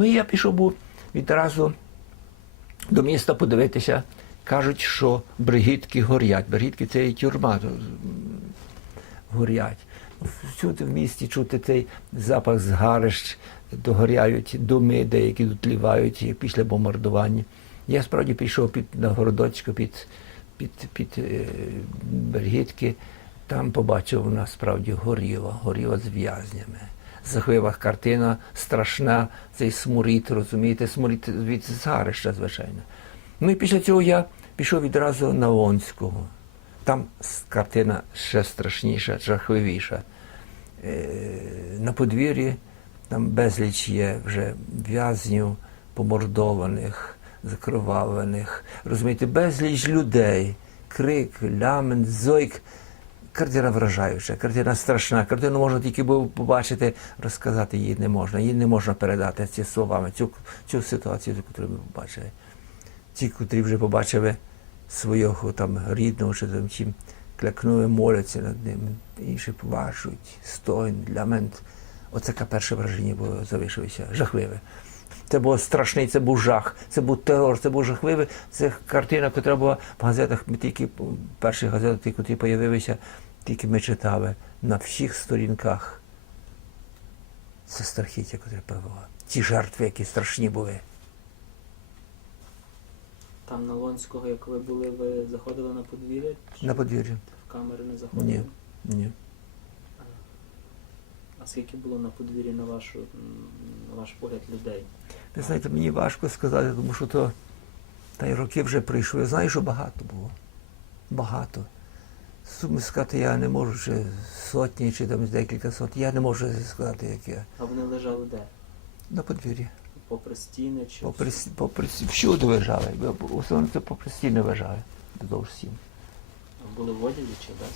Ну і я пішов був відразу до міста подивитися. Кажуть, що бригітки горять. Бригітки це і тюрма горять. Всюди в місті чути цей запах згарищ, догоряють доми, деякі дотлівають після бомбардування. Я справді пішов під на городочку, під, під, під е, Бергітки. Там побачив насправді горіло, горіло з в'язнями. Захлива картина страшна, цей сморід, розумієте, сморід від згарища, звичайно. Ну і після цього я пішов відразу на Лонського. Там картина ще страшніша, жахливіша. Е, На подвір'ї там безліч є вже в'язнів, помордованих, закровавлених. Розумієте, безліч людей, крик, лямент, зойк. Картина вражаюча, картина страшна. Картину можна тільки побачити, розказати її не можна. Її не можна передати ці словами, цю, цю ситуацію, яку ми побачили. Ті, котрі вже побачили свого там рідного чи там чим, клякнули, моляться над ним, інші плачуть, стогін, лямент. Оце перше враження було залишилося, жахливе. Це було страшний, це був жах, це був терор, це був жахливий. Це картина, яка була в газетах, ми тільки перші газети, які з'явилися, тільки ми читали на всіх сторінках. Це страхіття, яке перебувало. Ті жертви, які страшні були. Там на Лонського, як ви були, ви заходили на подвір'я? На подвір'ї. В камери не заходили? Ні. Ні. А скільки було на подвір'ї на вашу на ваш погляд людей? Ви знаєте, мені важко сказати, тому що то та й роки вже прийшли. Я знаю, що багато було. Багато. Суми сказати я не можу, чи сотні, чи там декілька сотень. Я не можу сказати, як я. А вони лежали де? На подвір'ї. Попри стіни чи Попри, попри, всюди лежали. В основному це попри стіни лежали. Вздовж стін. були в одязі чи без?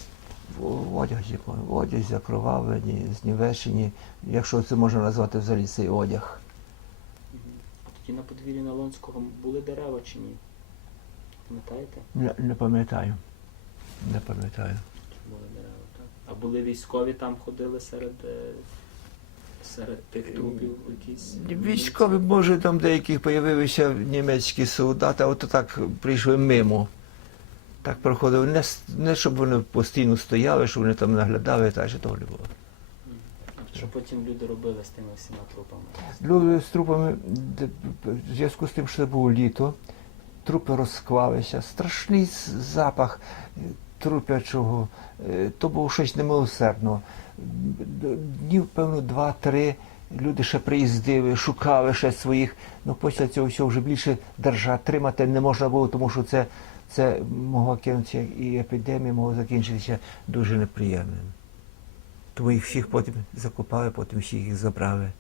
В одязі, в одязі закровавлені, знівечені. Якщо це можна назвати взагалі цей одяг. Тоді на подвір'ї на Лонського були дерева чи ні? Пам'ятаєте? Не, не пам'ятаю. Не пам'ятаю. Чи були дерева, так? А були військові там ходили серед, е, серед тих трупів якісь? Військові, може, там деяких появилися німецькі солдати, а от так прийшли мимо. Так проходили. Не, не щоб вони постійно стояли, щоб вони там наглядали, та ще того не було. Що потім люди робили з тими всіма трупами? Люди з трупами, в зв'язку з тим, що це було літо, трупи розклалися, страшний запах е, трупячого, е, то було щось немилосердно. Днів, певно, два-три люди ще приїздили, шукали ще своїх, але після цього всього вже більше держав тримати не можна було, тому що це, це могло кинутися і епідемія могла закінчитися дуже неприємним. Тому їх всіх потім закопали, потім всіх їх забрали.